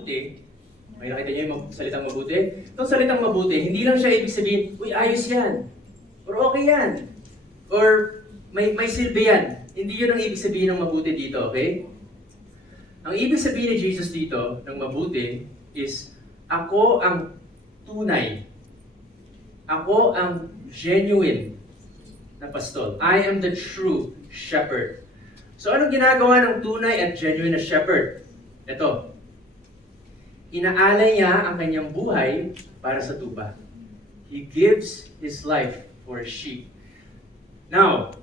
mabuti, may nakita niyo yung salitang mabuti? Itong salitang mabuti, hindi lang siya ibig sabihin, uy, ayos yan. Or okay yan. Or may silbi yan. Hindi yun ang ibig sabihin ng mabuti dito, okay? Ang ibig sabihin ni Jesus dito, ng mabuti, is, ako ang tunay. Ako ang genuine na pastol. I am the true shepherd. So anong ginagawa ng tunay at genuine na shepherd? Ito. Inaalay niya ang kanyang buhay para sa tupa. He gives his life for sheep. Now,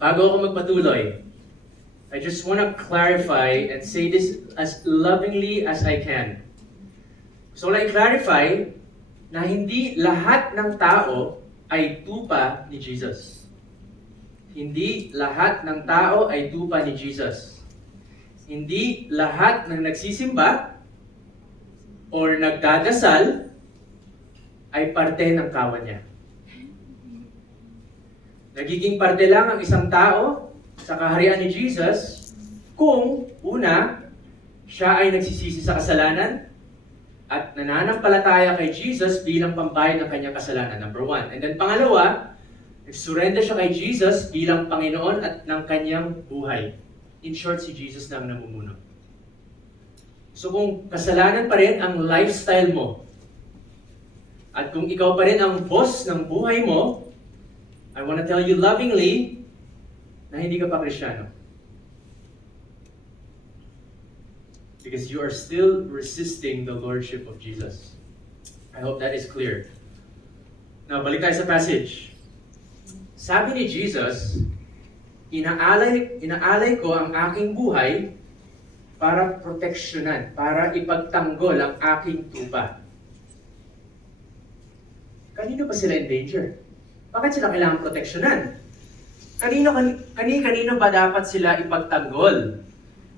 bago ako magpatuloy, I just want to clarify and say this as lovingly as I can. So, like clarify na hindi lahat ng tao ay tupa ni Jesus. Hindi lahat ng tao ay tupa ni Jesus. Hindi lahat ng nagsisimba or nagdadasal ay parte ng kawan niya. Nagiging parte lang ang isang tao sa kaharian ni Jesus kung, una, siya ay nagsisisi sa kasalanan at nananampalataya kay Jesus bilang pambayad ng kanyang kasalanan, number one. And then pangalawa, nag-surrender siya kay Jesus bilang Panginoon at ng kanyang buhay. In short, si Jesus na ang namumuno. So kung kasalanan pa rin ang lifestyle mo, at kung ikaw pa rin ang boss ng buhay mo, I want to tell you lovingly na hindi ka pa Kristiyano. Because you are still resisting the Lordship of Jesus. I hope that is clear. Now, balik tayo sa passage. Sabi ni Jesus, inaalay ko ang aking buhay para proteksyonan, para ipagtanggol ang aking tupa. Kanino ba sila in danger? Bakit sila kailangan proteksyonan? Kanino ba dapat sila ipagtanggol?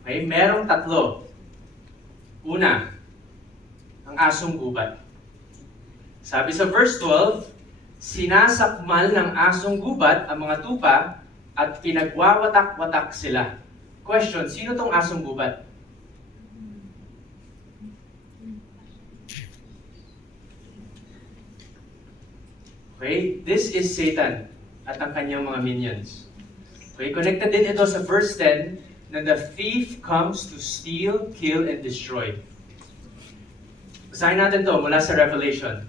Okay, merong tatlo. Una, ang asong gubat. Sabi sa verse 12, sinasakmal ng asong gubat ang mga tupa at pinagwawatak-watak sila. Question, sino tong asong gubat? Okay, this is Satan at ang kanyang mga minions. Okay, connected din ito sa verse 10 na the thief comes to steal, kill, and destroy. Basahin natin to mula sa Revelation.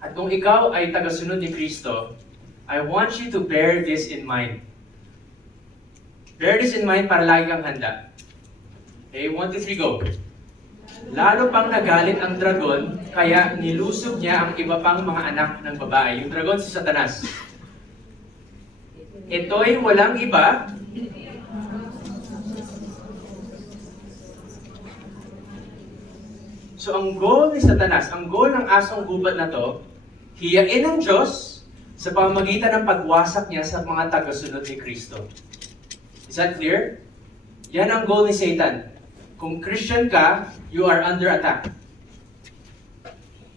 At kung ikaw ay tagasunod ni Kristo, I want you to bear this in mind. Bear this in mind para lagi kang handa. Okay, 1, 2, 3, go. Lalo pang nagalit ang dragon, kaya nilusob niya ang iba pang mga anak ng babae. Yung dragon si Satanas. Ito'y walang iba. So ang goal ni Satanas, ang goal ng asong gubat na to, hiyain ang Diyos sa pamamagitan ng pagwasak niya sa mga tagasunod ni Kristo. Is that clear? Yan ang goal ni Satan. Kung Christian ka, you are under attack.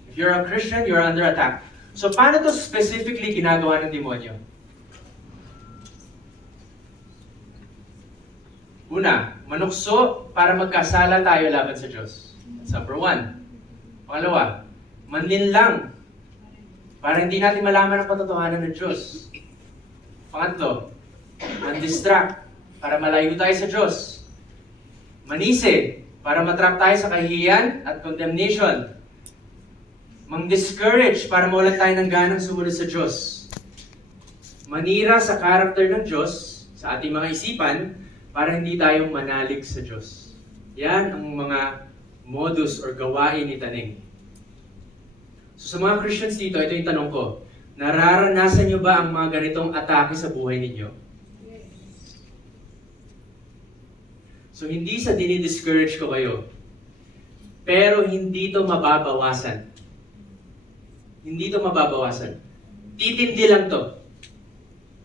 If you're a Christian, you are under attack. So paano to specifically ginagawa ng demonyo? Una, manukso para magkasala tayo laban sa Diyos. That's number 1. Pangalawa, manlinlang para hindi natin malaman ang katotohanan ng Diyos. Pangatlo, mandistract para malayo tayo sa Diyos. Manise, para matrap tayo sa kahihiyan at condemnation. Mang-discourage, para mawalan tayo ng ganang sumunod sa Diyos. Manira sa karakter ng Diyos, sa ating mga isipan, para hindi tayo manalig sa Diyos. Yan ang mga modus or gawain ni Taning. So sa mga Christians dito, ito yung tanong ko. Nararanasan nyo ba ang mga ganitong atake sa buhay ninyo? So, hindi sa dinidiscourage ko kayo. Pero hindi to mababawasan. Hindi to mababawasan. Titindi lang to.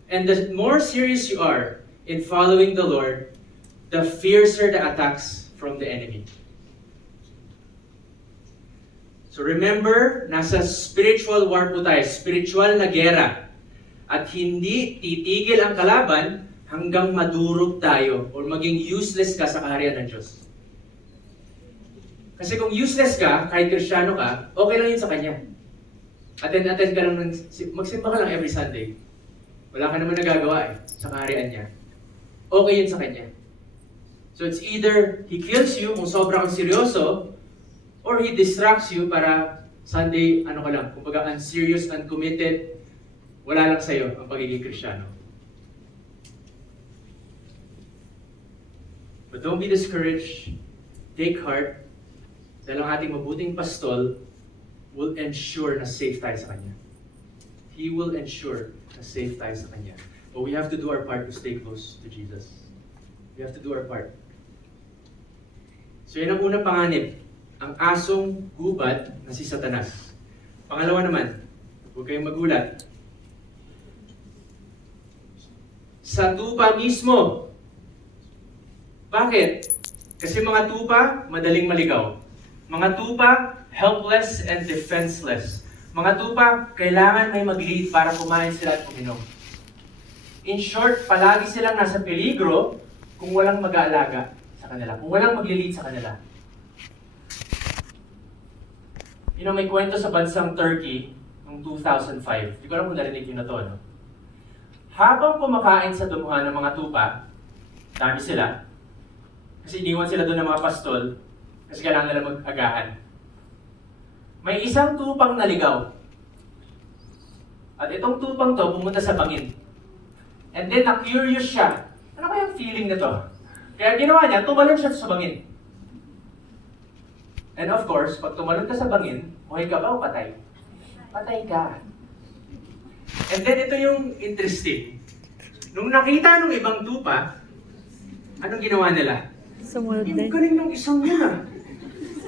And the more serious you are in following the Lord, the fiercer the attacks from the enemy. So remember, nasa spiritual war po tayo. Spiritual na gera. At hindi titigil ang kalaban hanggang madurog tayo or maging useless ka sa kaharian ng Diyos. Kasi kung useless ka, kahit Kristiyano ka, okay lang yun sa kanya. Attend ka lang, magsimba ka lang every Sunday. Wala ka naman nagagawa sa kaharian niya. Okay yun sa kanya. So it's either he kills you kung sobrang seryoso, or he distracts you para Sunday, ano ka lang, kumbaga unserious, uncommitted, wala lang sa'yo ang pagiging Kristiyano. But don't be discouraged. Take heart. Dahil ang ating mabuting pastol will ensure na safe tayo sa Kanya. He will ensure na safe tayo sa Kanya. But we have to do our part to stay close to Jesus. We have to do our part. So yan ang unang panganib. Ang asong hubad na si Satanas. Pangalawa naman, huwag kayong magulat. Sa tupa mismo. Bakit? Kasi mga tupa, madaling maligaw. Mga tupa, helpless and defenseless. Mga tupa, kailangan may mag-lead para kumain sila at uminom. In short, palagi silang nasa peligro kung walang mag-aalaga sa kanila. Kung walang mag-lead sa kanila. May kwento sa bansang Turkey noong 2005. Hindi ko alam kung narinig yun na to, no? Habang kumakain sa dumuhan ng mga tupa, dami sila, kasi iniwan sila doon ng mga pastol, kasi kailangan nila mag-agahan. May isang tupang naligaw. At itong tupang to, pumunta sa bangin. And then, na-curious siya. Ano kaya ang feeling nito? Kaya ginawa niya, tumalon siya sa bangin. And of course, pag tumalon ka sa bangin, buhay ka ba o patay? Patay ka. And then ito yung interesting. Nung nakita ng ibang tupa, anong ginawa nila? Sumunod din. Yung galing ng isang yun ah.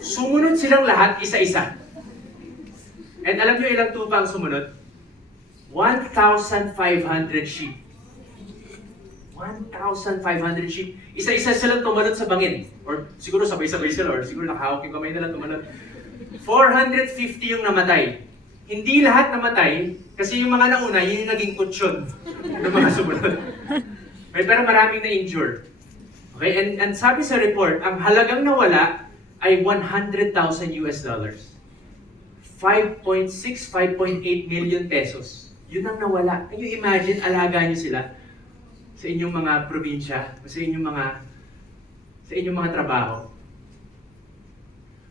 Sumunod silang lahat, isa-isa. And alam niyo ilang tupa ang sumunod? 1,500 sheep. 1,500 sheep. Isa-isa silang tumalon sa bangin. Or siguro sabay-sabay sila, or siguro nakahawak yung kamay nila tumalon. 450 yung namatay. Hindi lahat namatay, kasi yung mga nauna, yun yung naging kutsyon ng mga sumunod. Okay, pero maraming na-injure. Okay, and sabi sa report, ang halagang nawala ay $100,000 US. 5.6, 5.8 million pesos. Yun ang nawala. Can you imagine, alaga nyo sila sa inyong mga probinsya, sa inyong mga trabaho.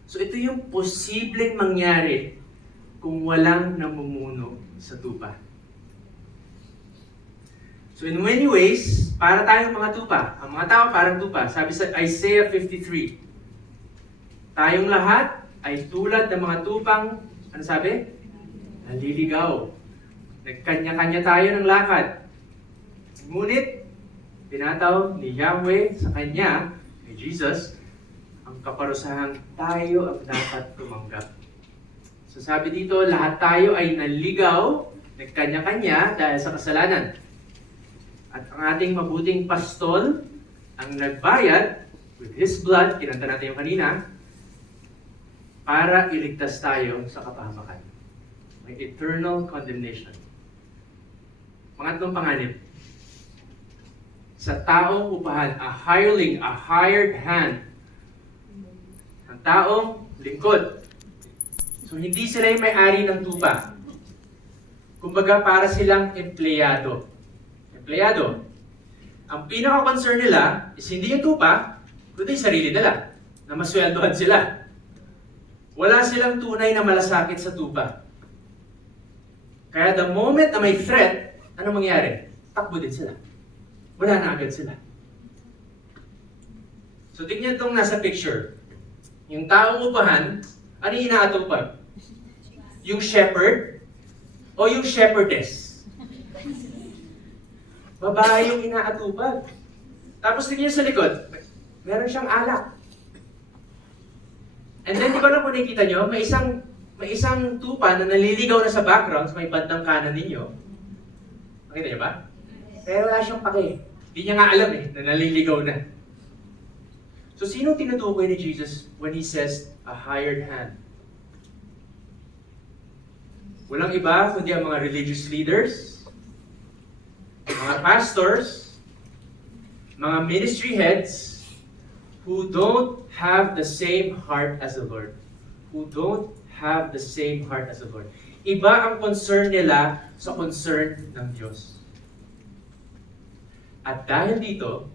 So ito yung posibleng mangyari kung walang namumuno sa tupa. So in many ways, para tayong mga tupa. Ang mga tao parang tupa. Sabi sa Isaiah 53, tayong lahat ay tulad ng mga tupang, ano sabi? Naliligaw. Nagkanya-kanya tayo ng lakad. Ngunit, tinatawag ni Yahweh sa kanya, ni Jesus, ang kaparusahan tayo ang dapat tumanggap. So sabi dito, lahat tayo ay naligaw, nagkanya-kanya dahil sa kasalanan. At ang ating mabuting pastol, ang nagbayad with His blood, kinanta natin yung kanina, para iligtas tayo sa kapahamakan. May eternal condemnation. Pangatlong panganib. Sa taong upahan, a hireling, a hired hand. Ang taong lingkod. So hindi sila yung may-ari ng tupa. Kumbaga para silang empleyado. Empleyado. Ang pinaka-concern nila is hindi yung tupa, kundi yung sarili nila. Na masweldohan sila. Wala silang tunay na malasakit sa tupa. Kaya the moment na may threat, ano mangyari? Takbo din sila. Wala na agad sila. So tingnan itong nasa picture. Yung taong upahan, ano yung inaatupag? Yung shepherd o yung shepherdess? Babae yung inaatupag. Tapos tingnan sa likod, meron siyang alak. And then, di ko lang kung nakikita nyo, may isang tupa na naliligaw na sa background sa may bandang kanan ninyo. Nakita nyo ba? Pero wala siyang pake. Hindi niya nga alam na naliligaw na. So, sino tinutukoy ni Jesus when He says, a hired hand? Walang iba kundi ang mga religious leaders, mga pastors, mga ministry heads, who don't have the same heart as the Lord. Who don't have the same heart as the Lord. Iba ang concern nila sa concern ng Diyos. At dahil dito,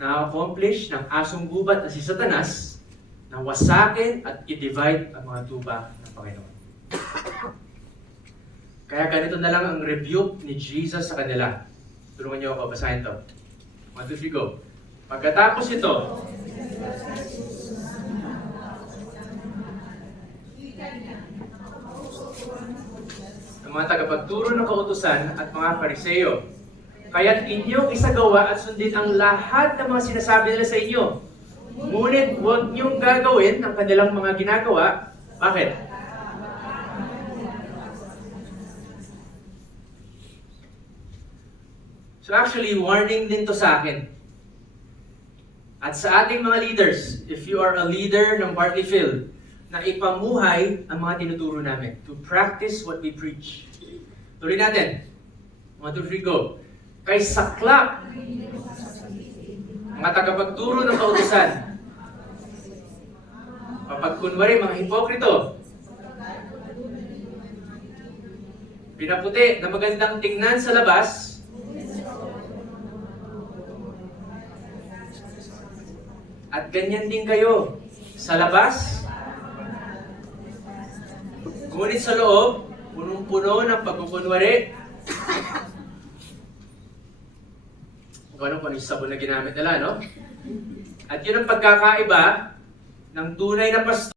na-accomplish ng asong gubat na si Satanas na wasakin at i-divide ang mga tupa ng Panginoon. Kaya ganito na lang ang rebuke ni Jesus sa kanila. Tulungan niyo ako, basahin to. 1, 2, 3, go. Pagkatapos ito, ang mga tagapagturo ng kautusan at mga Pariseo, kaya't inyong isagawa at sundin ang lahat ng mga sinasabi nila sa inyo. Ngunit huwag niyong gagawin ang kanilang mga ginagawa. Bakit? So actually, warning din to sa akin. At sa ating mga leaders, if you are a leader ng Bartley Field, na ipamuhay ang mga tinuturo namin. To practice what we preach. Tuloy natin. 1, 2, 3, go. Kay saklap, mga tagapagturo ng kautusan. Kapag kunwari, mga hipokrito. Pinaputi na magandang tingnan sa labas. At ganyan din kayo sa labas. Ngunit sa loob, punong-puno ng pagkukunwari. Kung ano yung sabon na ginamit nila, no? At yun ang pagkakaiba ng tunay na pastor